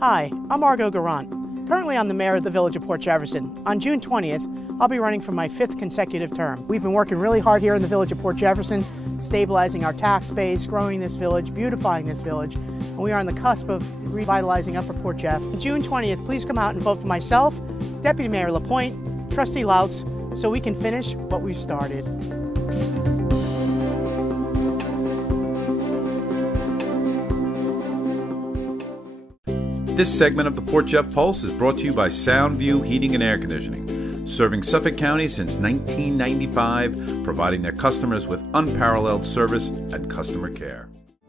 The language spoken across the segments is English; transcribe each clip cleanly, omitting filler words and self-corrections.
Hi, I'm Margot Garant. Currently, I'm the mayor of the Village of Port Jefferson. On June 20th, I'll be running for my 5th consecutive term. We've been working really hard here in the Village of Port Jefferson, stabilizing our tax base, growing this village, beautifying this village, and we are on the cusp of revitalizing Upper Port Jeff. On June 20th, please come out and vote for myself, Deputy Mayor LaPointe, Trustee Louts, so we can finish what we've started. This segment of the Port Jeff Pulse is brought to you by Soundview Heating and Air Conditioning, serving Suffolk County since 1995, providing their customers with unparalleled service and customer care.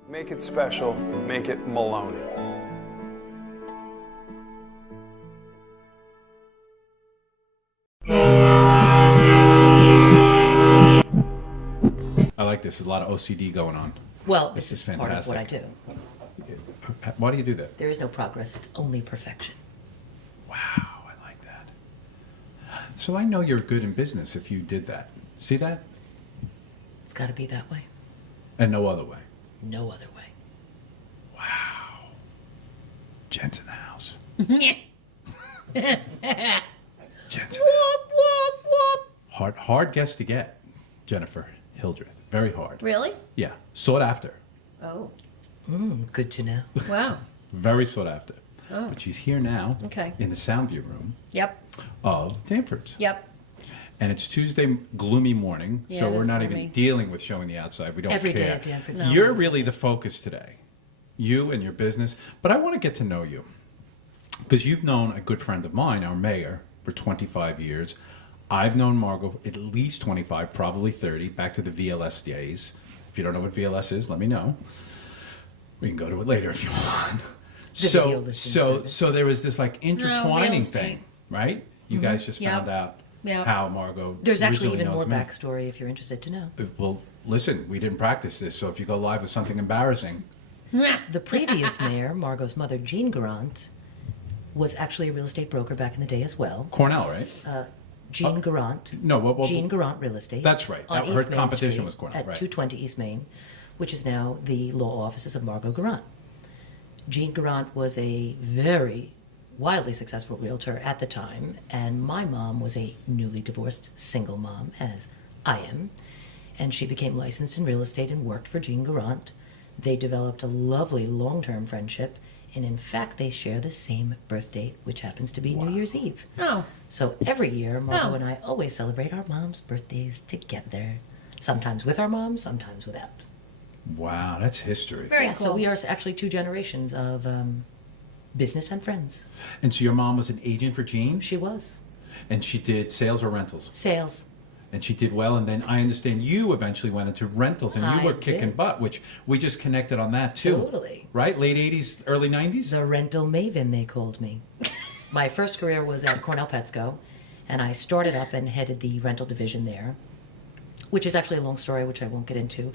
Make it special, make it Maloney. I like this. There's a lot of OCD going on. Well, this is fantastic. part of what I do. Why do you do that? There is no progress. It's only perfection. Wow, I like that. So I know you're good in business if you did that. See that? It's got to be that way. And no other way. No other way. Wow. Jenn's in the house. Jenn's in the house. Hard guest to get, Jennifer Hildreth. Very hard. Really? Yeah. Sought after. Oh. Good to know. Wow. Very sought after. Oh. But she's here now. Okay. In the Soundview room Yep. of Danford's. Yep. And it's Tuesday, gloomy morning, Yeah, so it we're is not gloomy. even dealing with showing the outside. We don't Every care. day at Danford's. No. You're really the focus today, you and your business. But I want to get to know you because you've known a good friend of mine, our mayor, for 25 years. I've known Margot at least 25, probably 30, back to the VLS days. If you don't know what VLS is, let me know. We can go to it later if you want. video listing service. So there was this like intertwining real thing, estate. right? You guys just Yep. found out Yep. how Margot. There's actually originally even more knows me. backstory if you're interested to know. Well, listen, we didn't practice this, so if you go live with something embarrassing, The previous mayor, Margot's mother, Jean Garant, was actually a real estate broker back in the day as well. Cornell, right? Jean Garant. No, well, Jean Garant Real Estate. That's right. On Her East Main competition Street was Cornell, at right. 220 East Main, which is now the law offices of Margot Garant. Jean Garant was a very wildly successful realtor at the time, and my mom was a newly divorced single mom, as I am, and she became licensed in real estate and worked for Jean Garant. They developed a lovely long-term friendship, and in fact, they share the same birth date, which happens to be New Year's Eve. Oh. So every year, Margot Oh. and I always celebrate our moms' birthdays together, sometimes with our moms, sometimes without. wow, that's history. Very Yeah, cool. so we are actually two generations of business and friends. And so your mom was an agent for Jean, She was. and she did sales or rentals, Sales. and she did well. And then I understand you eventually went into rentals, and you I were kicking did. butt, which we just connected on that too. Totally. Right, late '80s, early '90s. The rental maven, they called me. My first career was at Cornell Petsco, and I started up and headed the rental division there, which is actually a long story, which I won't get into.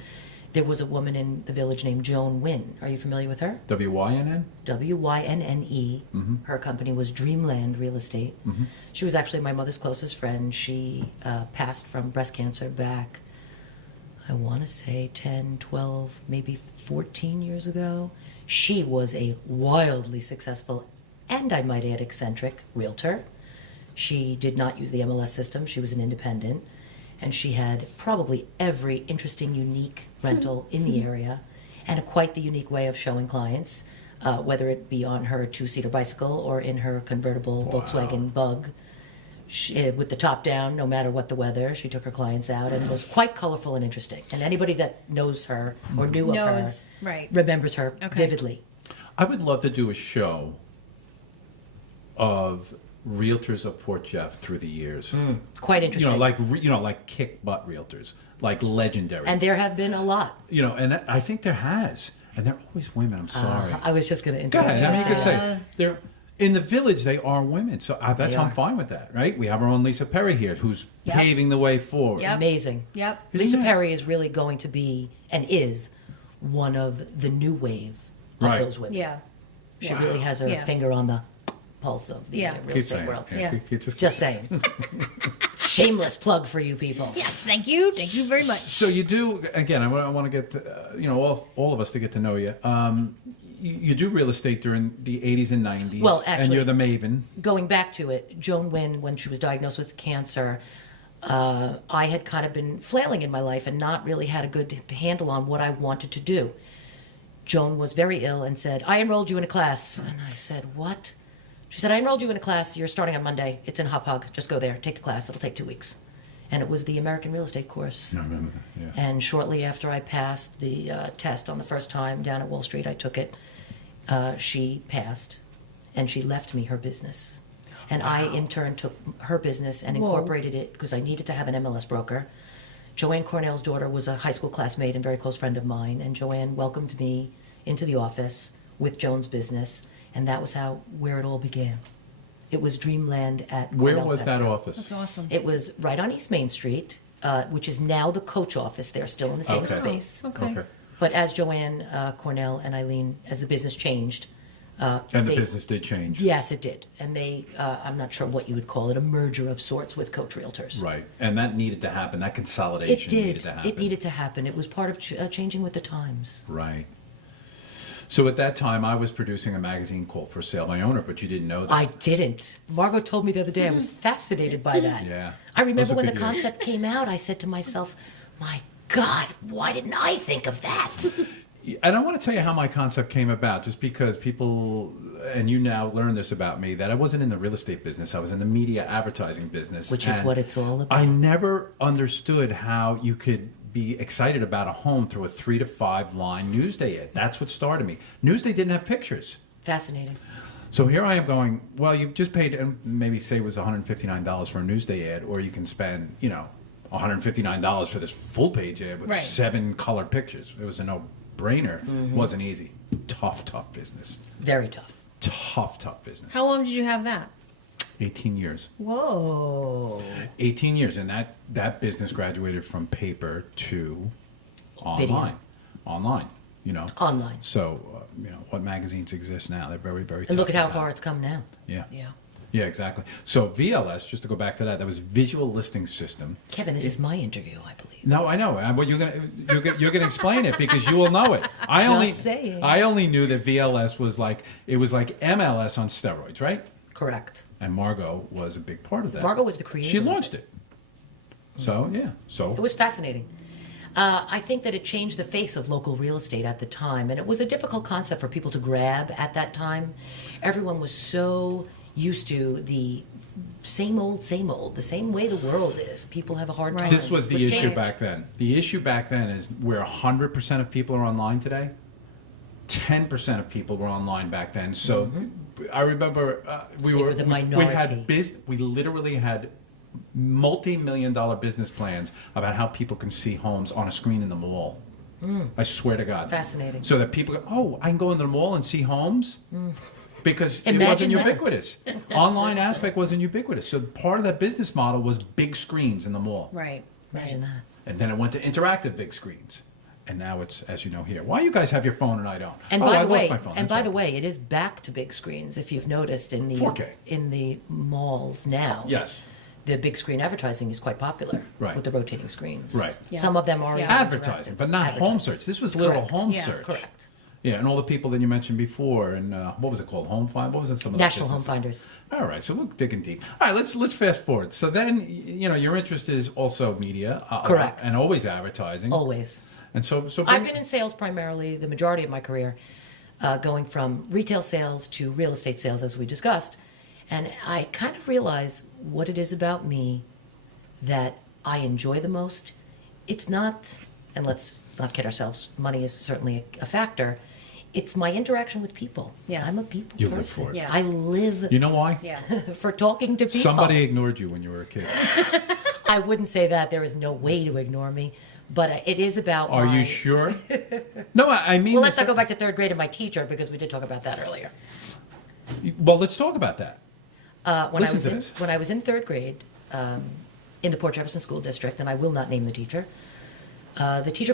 There was a woman in the village named Joan Wynn. Are you familiar with her? WYNN. WYNNE. Her company was Dreamland Real Estate. She was actually my mother's closest friend. She passed from breast cancer back, I want to say 10, 12, maybe 14 years ago. She was a wildly successful, and I might add eccentric, realtor. She did not use the MLS system. She was an independent. And she had probably every interesting, unique rental in the area, and quite the unique way of showing clients, whether it be on her two-seater bicycle or in her convertible Volkswagen Bug. She, with the top down, no matter what the weather, she took her clients out and was quite colorful and interesting. And anybody that knows her or knew of her Knows, right. remembers her Okay. vividly. I would love to do a show of realtors of Port Jeff through the years. Quite You interesting. know, like kick butt realtors, like legendary. And there have been a lot. You know, and I think there has, and they're always women. I'm sorry. I was just going to Go interrupt ahead. you I mean, you and could say say they're in the village. They are women, so that's They I'm are. fine with that, right? We have our own Lisa Perry here, who's Yep. paving the way forward. Yep. amazing. Yep. Isn't Lisa that- Perry is really going to be and is one of the new wave of Right. those women. Yeah. She Yeah. really has her Yeah. finger on the pulse of the Yeah. real Keep estate saying world. it. Yeah. Keep Just saying. Shameless plug for you people. Yes, thank you. Thank you very much. So you do again. I want to get to, all of us to get to know you. you do real estate during the 80s and 90s. Well, and actually- you're the maven. Going back to it, Joan Wynn, when she was diagnosed with cancer, I had kind of been flailing in my life and not really had a good handle on what I wanted to do. Joan was very ill and said, I enrolled you in a class. And I said, what? She said, I enrolled you in a class. You're starting on Monday. It's in Hop Hog. Just go there. Take the class. It'll take 2 weeks. And it was the American Real Estate course. I remember that, yeah. And shortly after I passed the test on the first time down at Wall Street, I took it. She passed, and she left me her business. And I, in turn, took her business and incorporated it because I needed to have an MLS broker. Joanne Cornell's daughter was a high school classmate and very close friend of mine, and Joanne welcomed me into the office with Joan's business, and that was where it all began. It was Dreamland at Where Cornell was that Petsko. office? That's awesome. It was right on East Main Street, which is now the Coach office. They're still in the same Okay. space. Okay. Okay. But as Joanne Cornell and Eileen, as the business changed, And the they- business did change. Yes, it did, and they, I'm not sure what you would call it, a merger of sorts with Coach Realtors. Right. And that needed to happen. That consolidation It did. needed to happen. It needed to happen. It was part of changing with the times. Right. So at that time, I was producing a magazine called For Sale by Owner, but you didn't know that. I didn't. Margot told me the other day. I was fascinated by that. Yeah. I Those remember are when the good years. concept came out. I said to myself, "My God, why didn't I think of that?" And I want to tell you how my concept came about, just because people, and you now learn this about me, that I wasn't in the real estate business. I was in the media advertising business. Which is and what it's all about. I never understood how you could be excited about a home through a 3 to 5 line Newsday ad. That's what started me. Newsday didn't have pictures. Fascinating. So here I am going, well, you've just paid, and maybe say it was $159 for a Newsday ad, or you can spend, $159 for this full page ad with Right. 7 color pictures. It was a no-brainer. It wasn't easy. Tough business. Very tough. Tough business. How long did you have that? 18 years. Whoa. 18 years, and that business graduated from paper to online. Online. Online. So, what magazines exist now? They're very, very tough. And look at how to far have. it's come now. Yeah. Yeah. Yeah, exactly. So VLS, just to go back to that was Visual Listing System. Kevin, this is my interview, I believe. No, I know. Well, you're gonna explain it because you will know it. saying. I only knew that VLS was like MLS on steroids, right? Correct. And Margot was a big part of that. Margot was the creator She of launched it. So yeah. So It was fascinating. I think that it changed the face of local real estate at the time, and it was a difficult concept for people to grab at that time. Everyone was so used to the same old, the same way the world is. People have a hard time. Right. this was the with issue change. back then. The issue back then is where 100% of people are online today. 10% of people were online back then. So I remember we were the minority. We literally had multi-million-dollar business plans about how people can see homes on a screen in the mall. I swear to God. Fascinating. So that people go, oh, I can go into the mall and see homes? Because it Imagine wasn't that. ubiquitous. Online aspect wasn't ubiquitous. So part of that business model was big screens in the mall. Right. Imagine that. And then it went to interactive big screens. And now it's, as you know here. Why you guys have your phone and I don't? And oh, by I the lost way, my phone. and That's by right. the way, it is back to big screens. If you've noticed in the 4K. in the malls now, Yes. the big screen advertising is quite popular Right. with the rotating screens. Right. Yeah. Some of them are Yeah. even Advertising, interactive. but not Advertising. home search. This was literal Correct. home Yeah. search. Correct. Yeah, and all the people that you mentioned before, and what was it called? Home Find? What was it? Some of the National Home businesses? Finders. All right, so we're digging deep. All right, let's fast forward. So then, your interest is also media, Correct. and always advertising. Always. And so I've been in sales primarily the majority of my career, going from retail sales to real estate sales, as we discussed. And I kind of realize what it is about me that I enjoy the most. It's not, and let's not kid ourselves, money is certainly a factor. It's my interaction with people. Yeah. I'm a people You live person. for it. Yeah. I live You know why? Yeah. for talking to people. Somebody ignored you when you were a kid. I wouldn't say that. There is no way to ignore me. But it is about Are my... you sure? No, I mean. Well, let's not go back to third grade and my teacher, because we did talk about that earlier. Well, let's talk about that. When I Listen was to in this. when I was in third grade, in the Port Jefferson School District, and I will not name the teacher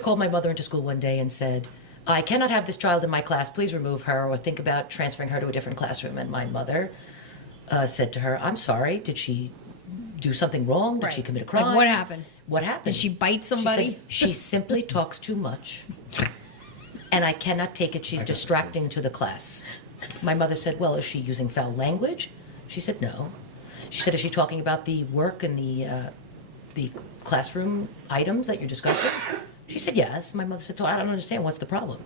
called my mother into school one day and said, "I cannot have this child in my class. Please remove her, or think about transferring her to a different classroom." And my mother said to her, "I'm sorry. Did she do something wrong? Did she Right. commit a Like, crime? what happened? What happened? Did she bite She said, somebody? she simply talks too much." and I cannot take it. She's distracting to the class. My mother said, well, is she using foul language? She said, no. She said, is she talking about the work and the classroom items that you're discussing? She said, yes. My mother said, so I don't understand. What's the problem?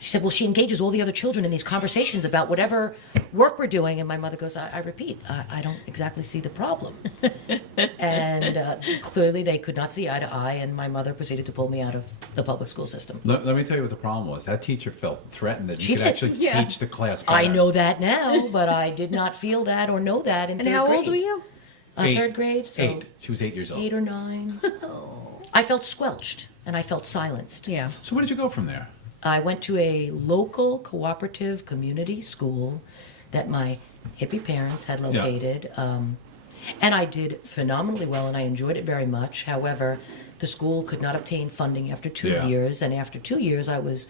She said, well, she engages all the other children in these conversations about whatever work we're doing. And my mother goes, I repeat, I don't exactly see the problem. And clearly they could not see eye to eye, and my mother proceeded to pull me out of the public school system. Let me tell you what the problem was. That teacher felt threatened that She you could did. actually Yeah. teach the class I better. know that now, but I did not feel that or know that in And third how grade. old were you? Eight. Third grade, so 8. She was 8 years old. 8 or 9. I felt squelched, and I felt silenced. Yeah. So where did you go from there? I went to a local cooperative community school that my hippie parents had located. And I did phenomenally well, and I enjoyed it very much. However, the school could not obtain funding after 2 Yeah. years, and after 2 years, I was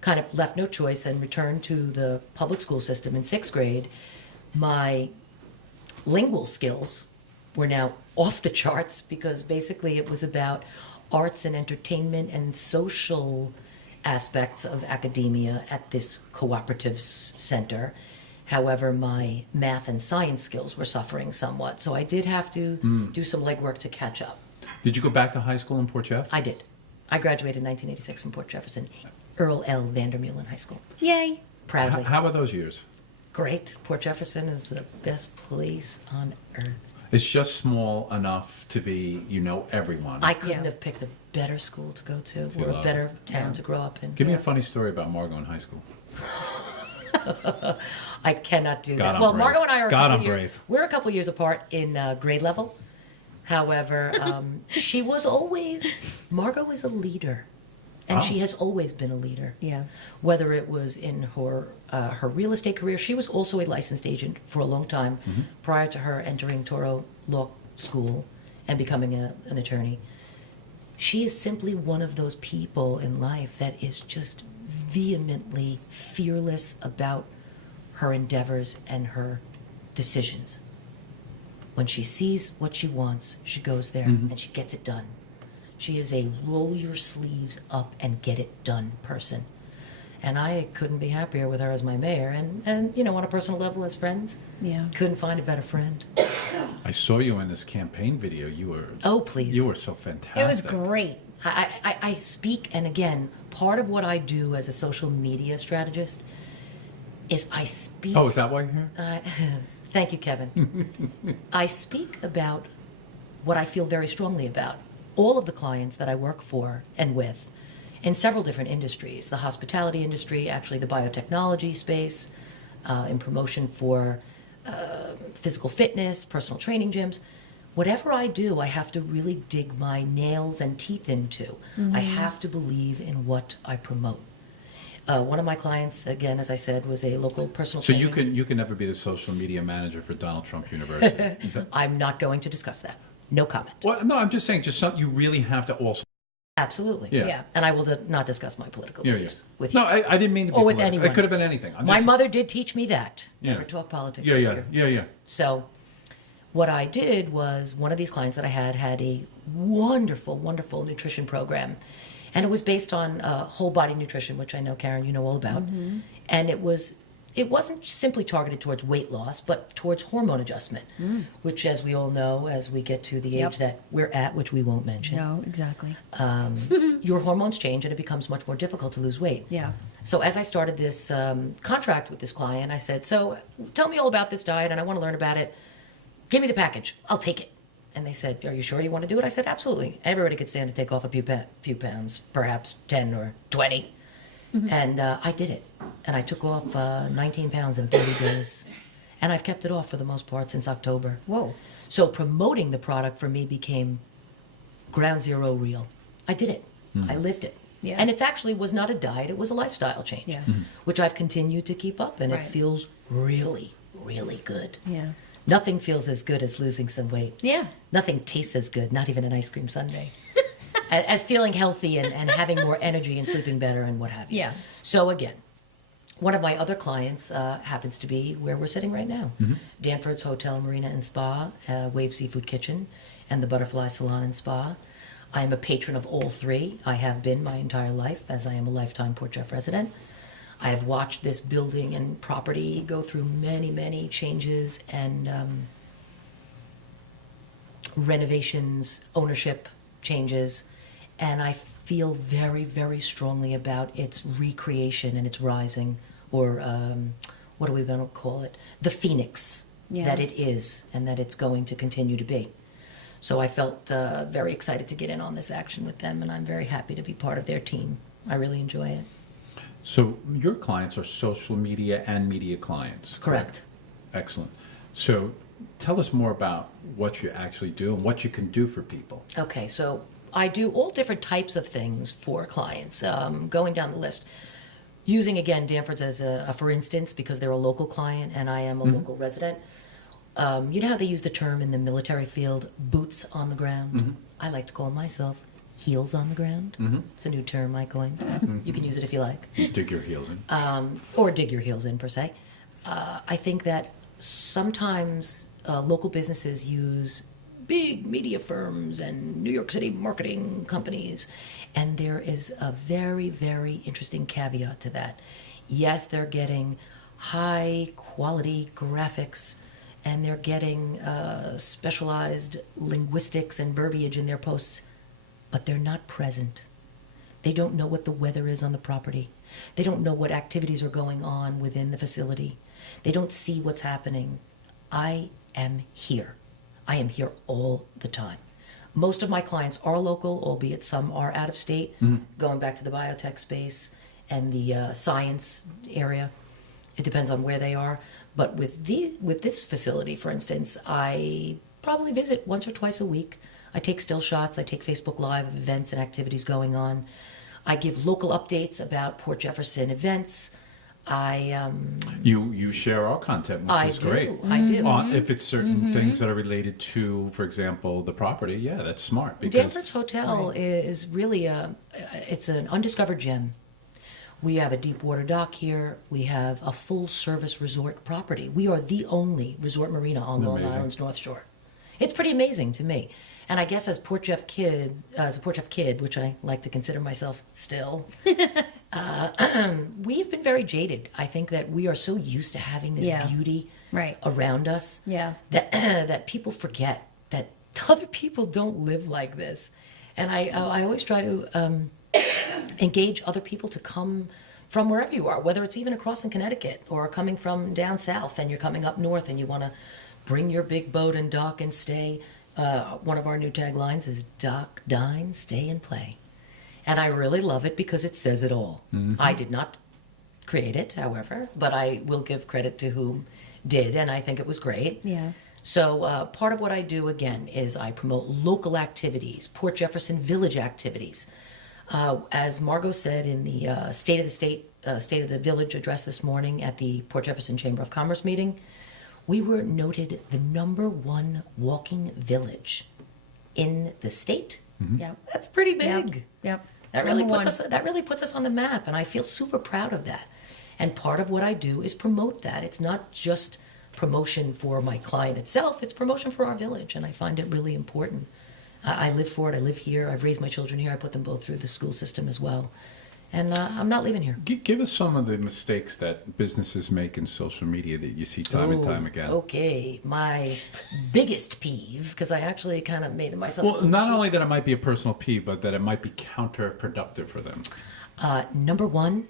kind of left no choice and returned to the public school system in 6th grade. My lingual skills were now off the charts because basically it was about arts and entertainment and social aspects of academia at this cooperative center. However, my math and science skills were suffering somewhat, so I did have to do some legwork to catch up. Did you go back to high school in Port Jeff? I did. I graduated in 1986 from Port Jefferson, Earl L. Vandermeulen High School. Yay. Proudly. How were those years? Great. Port Jefferson is the best place on earth. It's just small enough to be, everyone. I couldn't Yeah. have picked a better school to go to Too or a loud. better town to grow up in. Give me a funny story about Margot in high school. I cannot do God, that. I'm Well, brave. Margot and I are God, a I'm couple years, brave. we're a couple years apart in grade level. However, she was always, Margot is a leader. And Oh. she has always been a leader. Yeah. Whether it was in her real estate career, she was also a licensed agent for a long time prior to her entering Toro Law School and becoming an attorney. She is simply one of those people in life that is just vehemently fearless about her endeavors and her decisions. When she sees what she wants, she goes there and she gets it done. She is a roll your sleeves up and get it done person. And I couldn't be happier with her as my mayor. And on a personal level as friends, Yeah. couldn't find a better friend. I saw you in this campaign video. You were Oh, please. You were so fantastic. It was great. I speak, and again, part of what I do as a social media strategist is I speak. Oh, is that why you're here? Thank you, Kevin. I speak about what I feel very strongly about. All of the clients that I work for and with in several different industries, the hospitality industry, actually the biotechnology space, in promotion for physical fitness, personal training gyms. Whatever I do, I have to really dig my nails and teeth into. I have to believe in what I promote. One of my clients, again, as I said, was a local personal So trainer. you can never be the social media manager for Donald Trump University. Is that, I'm not going to discuss that. No comment. well, no, I'm just saying, just something you really have to also. Absolutely. Yeah. Yeah. And I will not discuss my political Yeah, beliefs yeah. with No, you. I didn't mean to be Or with political. anyone. It could have been anything. I'm My just- mother did teach me that. Yeah. Never talk politics. Yeah, with yeah, you. yeah, yeah. So what I did was one of these clients that I had a wonderful, wonderful nutrition program. And it was based on whole body nutrition, which I know, Karen, you know all about. And it wasn't simply targeted towards weight loss, but towards hormone adjustment, which, as we all know, as we get to the Yep. age that we're at, which we won't mention, No, exactly. your hormones change and it becomes much more difficult to lose weight. Yeah. So as I started this contract with this client, I said, so tell me all about this diet and I want to learn about it. Give me the package. I'll take it. And they said, are you sure you want to do it? I said, absolutely. Everybody could stand to take off a few pounds, perhaps 10 or 20. And I did it. And I took off 19 pounds in 30 days. And I've kept it off for the most part since October. Whoa. So promoting the product for me became ground zero real. I did it. I lived it. Yeah. And it actually was not a diet, it was a lifestyle change, Yeah. which I've continued to keep up, and Right. it feels really, really good. Yeah. Nothing feels as good as losing some weight. Yeah. Nothing tastes as good, not even an ice cream sundae, as feeling healthy and having more energy and sleeping better and what have you. Yeah. So again, one of my other clients happens to be where we're sitting right now. Danford's Hotel, Marina and Spa, Wave Seafood Kitchen, and the Butterfly Salon and Spa. I am a patron of all three. I have been my entire life, as I am a lifetime Port Jeff resident. I have watched this building and property go through many, many changes and renovations, ownership changes, and I feel very, very strongly about its recreation and its rising, or what are we going to call it? The phoenix that it is, and that it's going to continue to be. So I felt very excited to get in on this action with them, and I'm very happy to be part of their team. I really enjoy it. So your clients are social media and media clients? Correct. Excellent. So tell us more about what you actually do and what you can do for people. Okay, so I do all different types of things for clients, going down the list. Using, again, Danfords as a for instance, because they're a local client and I am a local resident. You know how they use the term in the military field, boots on the ground? I like to call myself heels on the ground. It's a new term I coined. You can use it if you like. Dig your heels in. Or dig your heels in, per se. I think that sometimes local businesses use big media firms and New York City marketing companies, and there is a very, very interesting caveat to that. Yes, they're getting high quality graphics, and they're getting specialized linguistics and verbiage in their posts, but they're not present. They don't know what the weather is on the property. They don't know what activities are going on within the facility. They don't see what's happening. I am here. I am here all the time. Most of my clients are local, albeit some are out of state, going back to the biotech space and the science area. It depends on where they are. But with this facility, for instance, I probably visit once or twice a week. I take still shots. I take Facebook Live of events and activities going on. I give local updates about Port Jefferson events. You share our content, which is great. I do. If it's certain things that are related to, for example, the property, yeah, that's smart. Because Danfords Hotel is really it's an undiscovered gem. We have a deep water dock here. We have a full-service resort property. We are the only resort marina on Long Island's North Shore. It's pretty amazing to me. And I guess as a Port Jeff kid, which I like to consider myself still, we've been very jaded. I think that we are so used to having this beauty around us that people forget that other people don't live like this. And I always try to engage other people to come from wherever you are, whether it's even across in Connecticut or coming from down south and you're coming up north and you want to bring your big boat and dock and stay. One of our new taglines is dock, dine, stay, and play. And I really love it because it says it all. I did not create it, however, but I will give credit to whom did, and I think it was great. Yeah. So part of what I do, again, is I promote local activities, Port Jefferson Village activities. As Margot said in the State of the Village address this morning at the Port Jefferson Chamber of Commerce meeting, we were noted the #1 walking village in the state. Yep. That's pretty big. Yep. That really puts us on the map, and I feel super proud of that. And part of what I do is promote that. It's not just promotion for my client itself, it's promotion for our village, and I find it really important. I live for it. I live here. I've raised my children here. I put them both through the school system as well. And I'm not leaving here. Give us some of the mistakes that businesses make in social media that you see time and time again. Okay, my biggest peeve, because I actually kind of made it myself. Well, not only that it might be a personal peeve, but that it might be counterproductive for them. #1,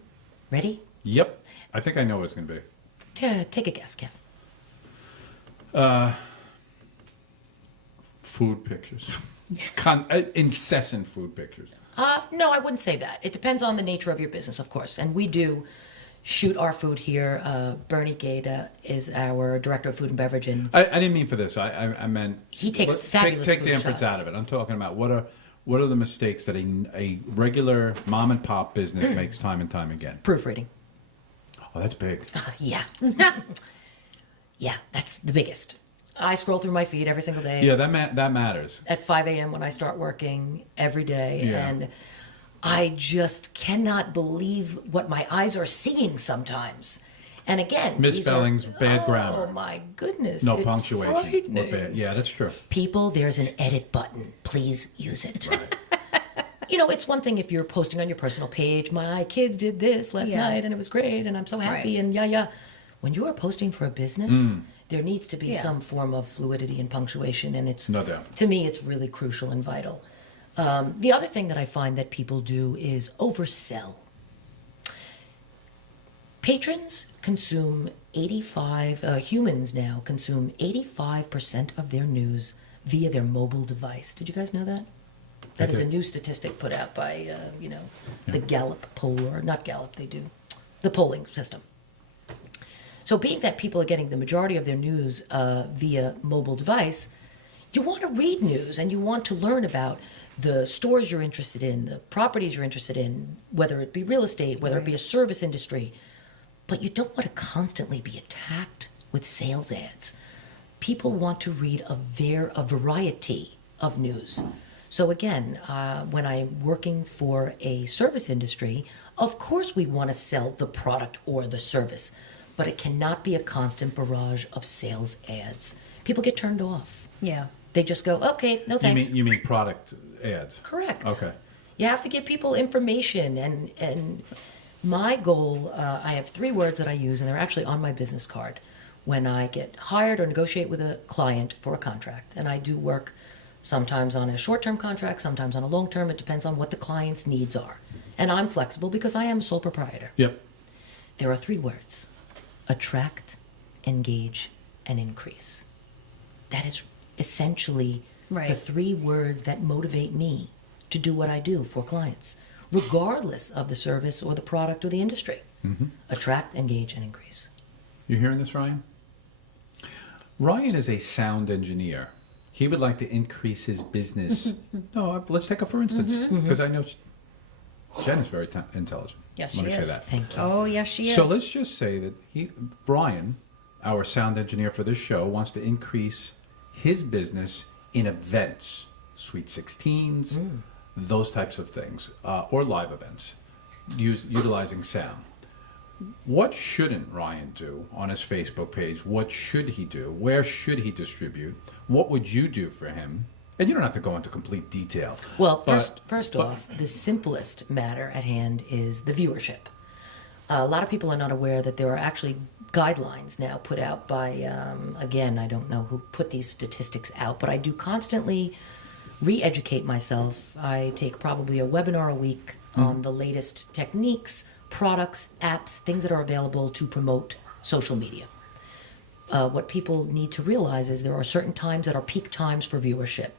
ready? Yep. I think I know what it's going to be. Take a guess, Kev. Food pictures. Incessant food pictures. No, I wouldn't say that. It depends on the nature of your business, of course. And we do shoot our food here. Bernie Gaeta is our director of food and beverage. And I didn't mean for this. I meant he takes fabulous take food Danfords shots out of it. I'm talking about what are the mistakes that a regular mom and pop business makes time and time again. Proofreading. Oh, that's big. Yeah. Yeah, that's the biggest. I scroll through my feed every single day. Yeah, that matters. At 5 a.m. when I start working every day. Yeah. And I just cannot believe what my eyes are seeing sometimes. And again, misspellings, bad grammar. Oh my goodness. No it's punctuation. frightening. Or bad. Yeah, that's true. People, there's an edit button. Please use it. Right. It's one thing if you're posting on your personal page, my kids did this last night and it was great and I'm so happy Right. and yeah. When you are posting for a business, Mm. there needs to be some form of fluidity and punctuation, and it's, No doubt. to me, it's really crucial and vital. The other thing that I find that people do is oversell. Patrons consume humans now consume 85% of their news via their mobile device. Did you guys know that? That is a Okay. new statistic put out by, the Gallup poll, or not Gallup, they do, the polling system. So being that people are getting the majority of their news via mobile device, you want to read news and you want to learn about the stores you're interested in, the properties you're interested in, whether it be real estate, whether it be a service industry. But you don't want to constantly be attacked with sales ads. People want to read a variety of news. So again, when I'm working for a service industry, of course we want to sell the product or the service, but it cannot be a constant barrage of sales ads. People get turned off. Yeah. They just go, okay, no thanks. You mean product ads? Correct. Okay. You have to give people information, and my goal, I have 3 words that I use, and they're actually on my business card when I get hired or negotiate with a client for a contract. And I do work sometimes on a short-term contract, sometimes on a long-term. It depends on what the client's needs are. And I'm flexible because I am a sole proprietor. Yep. There are 3 words: attract, engage, and increase. That is essentially Right. the 3 words that motivate me to do what I do for clients, regardless of the service or the product or the industry. Attract, engage, and increase. You hearing this, Ryan? Ryan is a sound engineer. He would like to increase his business. No, let's take a for instance, because I know Jenn is very intelligent. Yes, Let she me say is. that. Thank you. Oh, yes, she is. So let's just say that Brian, our sound engineer for this show, wants to increase his business in events, Sweet 16s, those types of things, or live events, utilizing sound. What shouldn't Ryan do on his Facebook page? What should he do? Where should he distribute? What would you do for him? And you don't have to go into complete detail. Well, but- first but- off, the simplest matter at hand is the viewership. A lot of people are not aware that there are actually guidelines now put out by, again, I don't know who put these statistics out, but I do constantly re-educate myself. I take probably a webinar a week on the latest techniques, products, apps, things that are available to promote social media. What people need to realize is there are certain times that are peak times for viewership.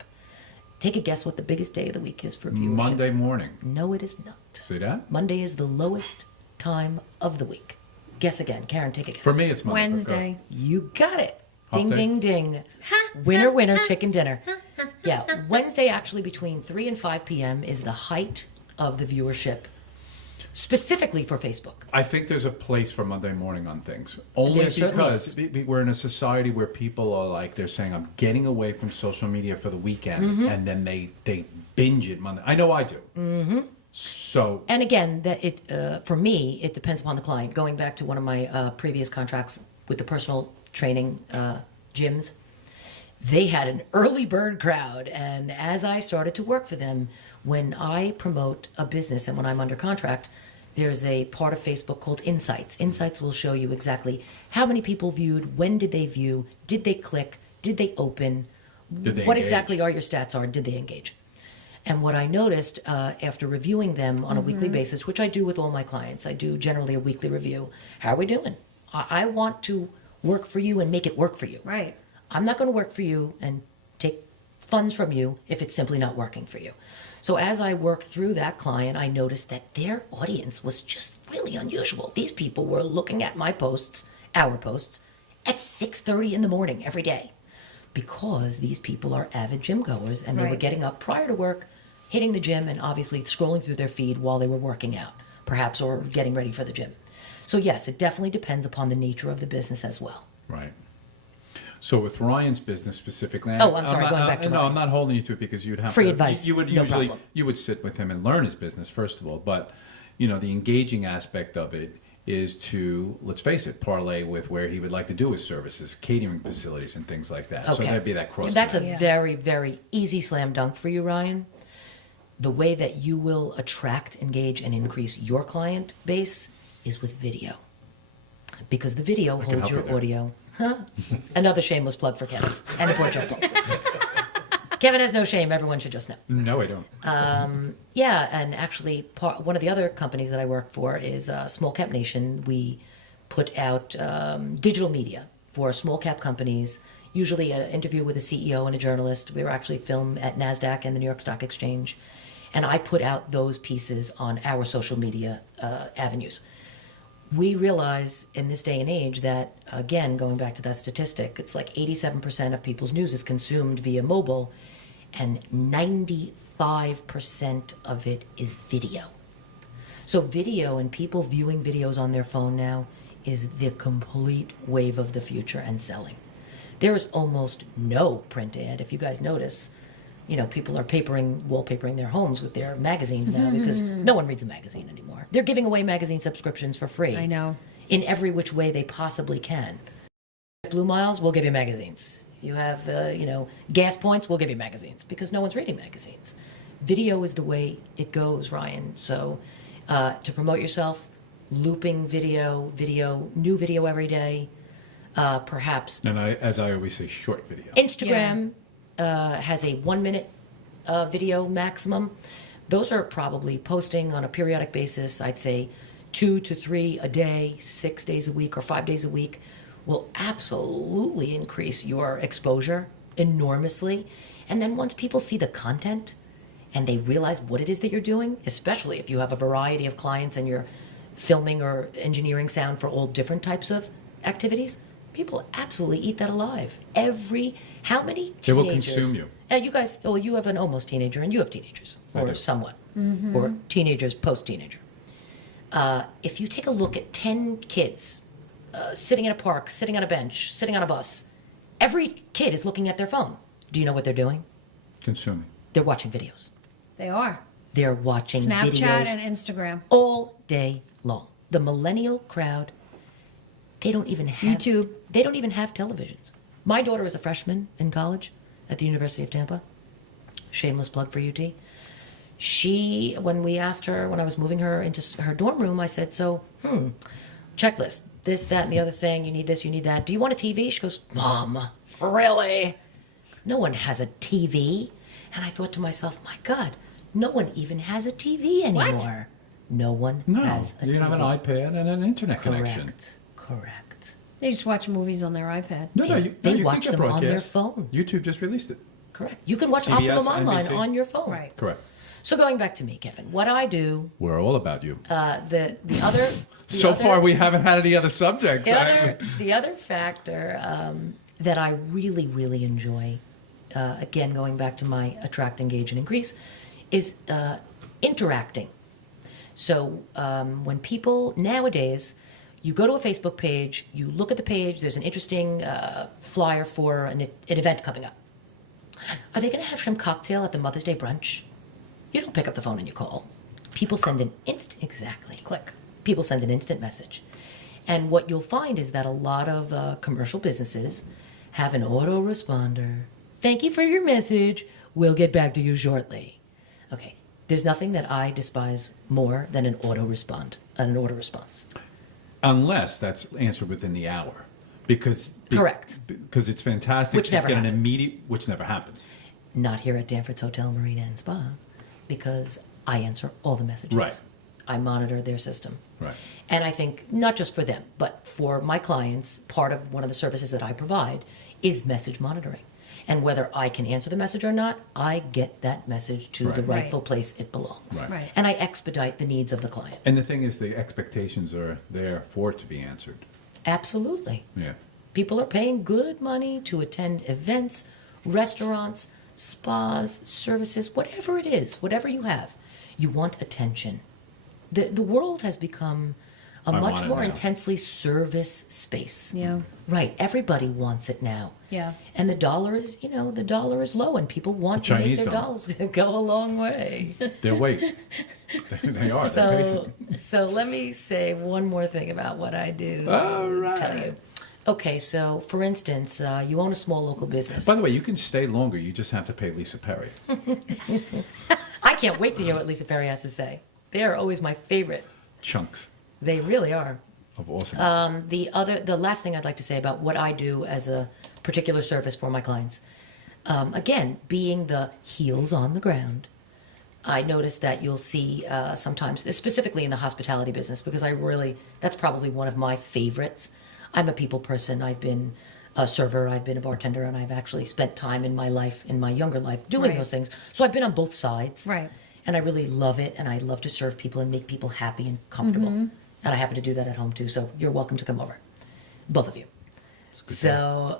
Take a guess what the biggest day of the week is for viewership. Monday morning. No, it is not. See that? Monday is the lowest time of the week. Guess again. Karen, take a guess. For me, it's Monday. but go. Wednesday. You got it. Hump Ding, day? ding, ding. Winner, winner, chicken dinner. Yeah, Wednesday actually between 3 and 5 p.m. is the height of the viewership, specifically for Facebook. I think there's a place for Monday morning on things. Only There certainly because is. we're in a society where people are like, they're saying, I'm getting away from social media for the weekend, and then they binge it Monday. I know I do. Mm-hmm. So, And again, for me, it depends upon the client. Going back to one of my previous contracts with the personal training gyms, they had an early bird crowd. And as I started to work for them, when I promote a business and when I'm under contract, there's a part of Facebook called Insights. Insights will show you exactly how many people viewed, when did they view, did they click, did they open, Did they what engage? exactly are your stats are, did they engage? And what I noticed after reviewing them on a weekly basis, which I do with all my clients, I do generally a weekly review. How are we doing? I want to work for you and make it work for you. Right. I'm not going to work for you and take funds from you if it's simply not working for you. So as I worked through that client, I noticed that their audience was just really unusual. These people were looking at my posts, our posts, at 6:30 in the morning every day, because these people are avid gym goers and they were Right. getting up prior to work, hitting the gym, and obviously scrolling through their feed while they were working out, perhaps, or getting ready for the gym. So yes, it definitely depends upon the nature of the business as well. right. So with Ryan's business specifically, Oh, I'm sorry, going back to no, Ryan. I'm not holding you to it because you'd have Free to, advice, You would no usually problem. you would sit with him and learn his business first of all, but the engaging aspect of it is to, let's face it, parlay with where he would like to do his services, catering facilities and things like that. So Okay. there'd be that cross. That's a Yeah. very, very easy slam dunk for you, Ryan. The way that you will attract, engage, and increase your client base is with video. Because the video can holds help your you there. audio. Huh? Another shameless plug for Kevin and the Porch Up Pulse. Kevin has no shame. Everyone should just know. No, I don't. Yeah, and actually, one of the other companies that I work for is Small Cap Nation. We put out digital media for small cap companies, usually an interview with a CEO and a journalist. We were actually filmed at NASDAQ and the New York Stock Exchange. And I put out those pieces on our social media avenues. We realize in this day and age that, again, going back to that statistic, it's like 87% of people's news is consumed via mobile, and 95% of it is video. So video and people viewing videos on their phone now is the complete wave of the future and selling. There is almost no print ad. If you guys notice, people are wallpapering their homes with their magazines now because no one reads a magazine anymore. They're giving away magazine subscriptions for free. I know. In every which way they possibly can. Blue Miles, we'll give you magazines. You have, gas points, we'll give you magazines because no one's reading magazines. Video is the way it goes, Ryan. So to promote yourself, looping video, new video every day, perhaps. And as I always say, short video. Instagram has a 1 minute video maximum. Those are probably posting on a periodic basis. I'd say 2 to 3 a day, 6 days a week or 5 days a week will absolutely increase your exposure enormously. And then once people see the content and they realize what it is that you're doing, especially if you have a variety of clients and you're filming or engineering sound for all different types of activities, people absolutely eat that alive. How many teenagers? They will consume you. And you guys, you have an almost teenager and you have teenagers, I or do. somewhat, or teenagers, post-teenager. If you take a look at 10 kids sitting in a park, sitting on a bench, sitting on a bus, every kid is looking at their phone. Do you know what they're doing? Consuming. They're watching videos. They are. They're watching Snapchat videos and Instagram. all day long. The millennial crowd, they don't even have YouTube. They don't even have televisions. My daughter is a freshman in college at the University of Tampa. Shameless plug for UT. When we asked her, when I was moving her into her dorm room, I said, so, checklist, this, that, and the other thing, you need this, you need that. Do you want a TV? She goes, Mom, really? No one has a TV. And I thought to myself, my God, no one even has a TV anymore. What? No one No, has a you TV. have an iPad and an internet connection. Correct. They just watch movies on their iPad. No, They you watch can get them on their broadcast. phone. YouTube just released it. Correct. You can watch half of CBS, them online NBC. on your phone. Right. Correct. So going back to me, Kevin, what I do, We're all about you. the other. So far, we haven't had any other subjects. The other factor that I really, really enjoy, again, going back to my attract, engage, and increase, is interacting. So when people nowadays, you go to a Facebook page, you look at the page, there's an interesting flyer for an event coming up. Are they going to have shrimp cocktail at the Mother's Day brunch? You don't pick up the phone and you call. People send an Click. People send an instant message. And what you'll find is that a lot of commercial businesses have an autoresponder. Thank you for your message. We'll get back to you shortly. Okay. There's nothing that I despise more than an auto-response. Unless that's answered within the hour. Because Correct. Because it's fantastic Which to never get an happens. immediate, which never happens. Not here at Danforth's Hotel, Marina and Spa, because I answer all the messages. Right. I monitor their system. Right. And I think not just for them, but for my clients, part of one of the services that I provide is message monitoring. And whether I can answer the message or not, I get that message to the Right. rightful place it belongs. Right. Right. And I expedite the needs of the client. And the thing is, the expectations are there for it to be answered. Absolutely. Yeah. People are paying good money to attend events, restaurants, spas, services, whatever it is, whatever you have. You want attention. The world has become a I much want it more now. intensely service space. Yeah. Right. Everybody wants it now. Yeah. And the dollar is low, and people want The to make Chinese their don't. dollars go a long way. They're wait. They are. They're So, patient. so let me say one more thing about what I do. All right. Tell you. Okay, so for instance, you own a small local business. By the way, you can stay longer. You just have to pay Lisa Perry. I can't wait to hear what Lisa Perry has to say. They are always my favorite. Chunks They really are. of awesome. The last thing I'd like to say about what I do as a particular service for my clients, again, being the heels on the ground, I notice that you'll see sometimes, specifically in the hospitality business, because that's probably one of my favorites. I'm a people person. I've been a server, I've been a bartender, and I've actually spent time in my life, in my younger life, doing Right. those things. So I've been on both sides. Right. And I really love it, and I love to serve people and make people happy and comfortable. And I happen to do that at home too, so you're welcome to come over. Both of you. So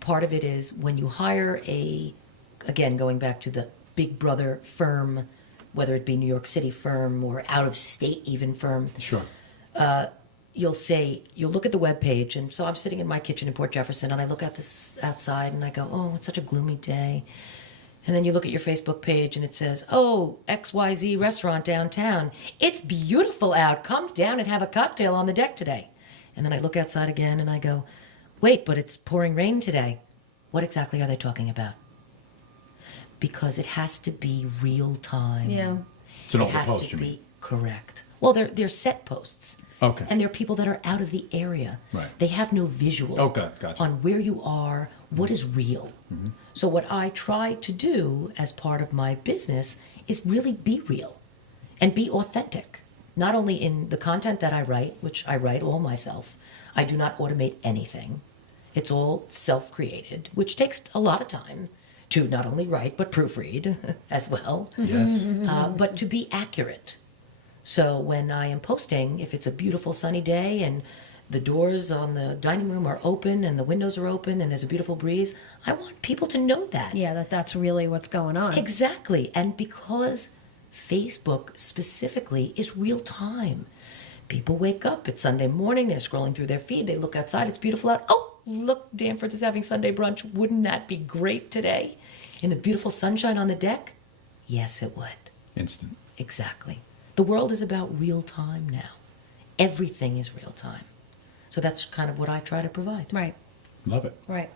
part of it is when you hire again, going back to the big brother firm, whether it be New York City firm or out of state even firm, Sure. you'll look at the webpage, and so I'm sitting in my kitchen in Port Jefferson, and I look at this outside, and I go, oh, it's such a gloomy day. And then you look at your Facebook page, and it says, oh, XYZ restaurant downtown. It's beautiful out. Come down and have a cocktail on the deck today. And then I look outside again, and I go, wait, but it's pouring rain today. What exactly are they talking about? Because it has to be real time. Yeah. It's an It open has post, to you be mean? correct. Well, they're set posts. Okay. And they're people that are out of the area. Right. They have no visual Okay, gotcha. on where you are, what is real. So what I try to do as part of my business is really be real and be authentic. Not only in the content that I write, which I write all myself. I do not automate anything. It's all self-created, which takes a lot of time to not only write, but proofread as well. Yes. But to be accurate. So when I am posting, if it's a beautiful sunny day and the doors on the dining room are open and the windows are open and there's a beautiful breeze, I want people to know that. Yeah, that's really what's going on. Exactly. And because Facebook specifically is real time. People wake up, it's Sunday morning, they're scrolling through their feed, they look outside, it's beautiful out. Oh, look, Danforth is having Sunday brunch. Wouldn't that be great today? In the beautiful sunshine on the deck? Yes, it would. Instant. Exactly. The world is about real time now. Everything is real time. So that's kind of what I try to provide. Right. Love it. Right.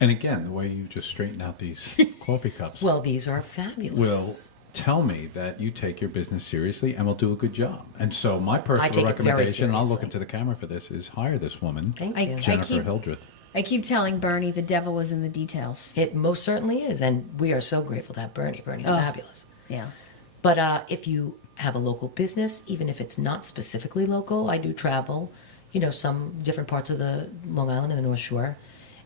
And again, the way you just straightened out these coffee cups Well, these are fabulous. will tell me that you take your business seriously and will do a good job. And so my personal take it very recommendation, and I'll look seriously. into the camera for this, is hire this woman, Thank I- you. Jennifer keep- Hildreth. I keep telling Bernie the devil is in the details. It most certainly is. And we are so grateful to have Bernie. Bernie's fabulous. Yeah. But if you have a local business, even if it's not specifically local, I do travel, some different parts of the Long Island and the North Shore.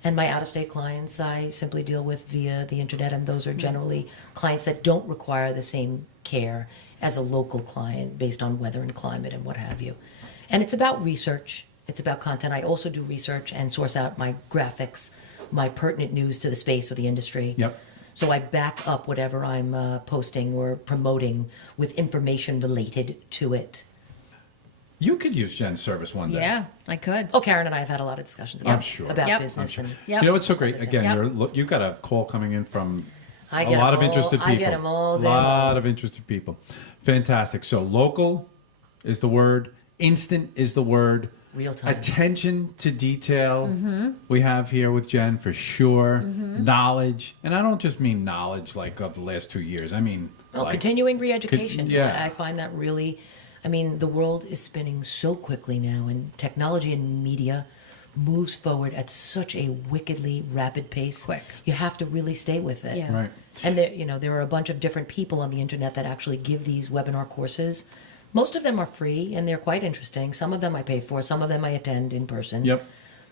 And my out-of-state clients, I simply deal with via the internet, and those are generally clients that don't require the same care as a local client based on weather and climate and what have you. And it's about research. It's about content. I also do research and source out my graphics, my pertinent news to the space or the industry. Yep. So I back up whatever I'm posting or promoting with information related to it. You could use Jen's service one day. Yeah, I could. Oh, Karen and I have had a lot of discussions I'm sure. about Yep. business. I'm sure. And Yep. You know what's so great? Again, Yep. you've got a call coming in from I a get lot 'em of all- interested people. I get 'em all A day lot long. of interested people. Fantastic. So local is the word. Instant is the word. Real time. Attention to detail we have here with Jen for sure. Knowledge. And I don't just mean knowledge like of the last 2 years. I mean like, Continuing re-education. yeah. I find that really, the world is spinning so quickly now, and technology and media moves forward at such a wickedly rapid pace. Quick. You have to really stay with it. Yeah. Right. And there are a bunch of different people on the internet that actually give these webinar courses. Most of them are free, and they're quite interesting. Some of them I pay for. Some of them I attend in person. Yep.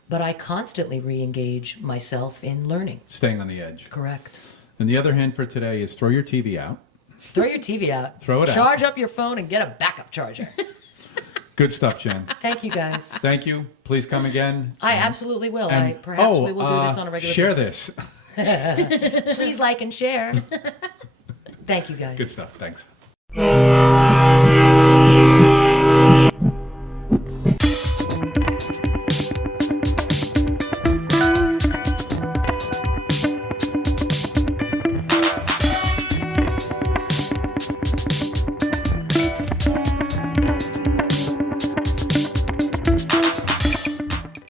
But I constantly re-engage myself in learning. Staying on the edge. Correct. And the other hint for today is throw your TV out. Throw your TV out. Throw it out. Charge up your phone and get a backup charger. Good stuff, Jen. Thank you, guys. Thank you. Please come again. I absolutely will. And Perhaps we will do this on a regular share basis. this. Please like and share. Thank you, guys. Good stuff. Thanks.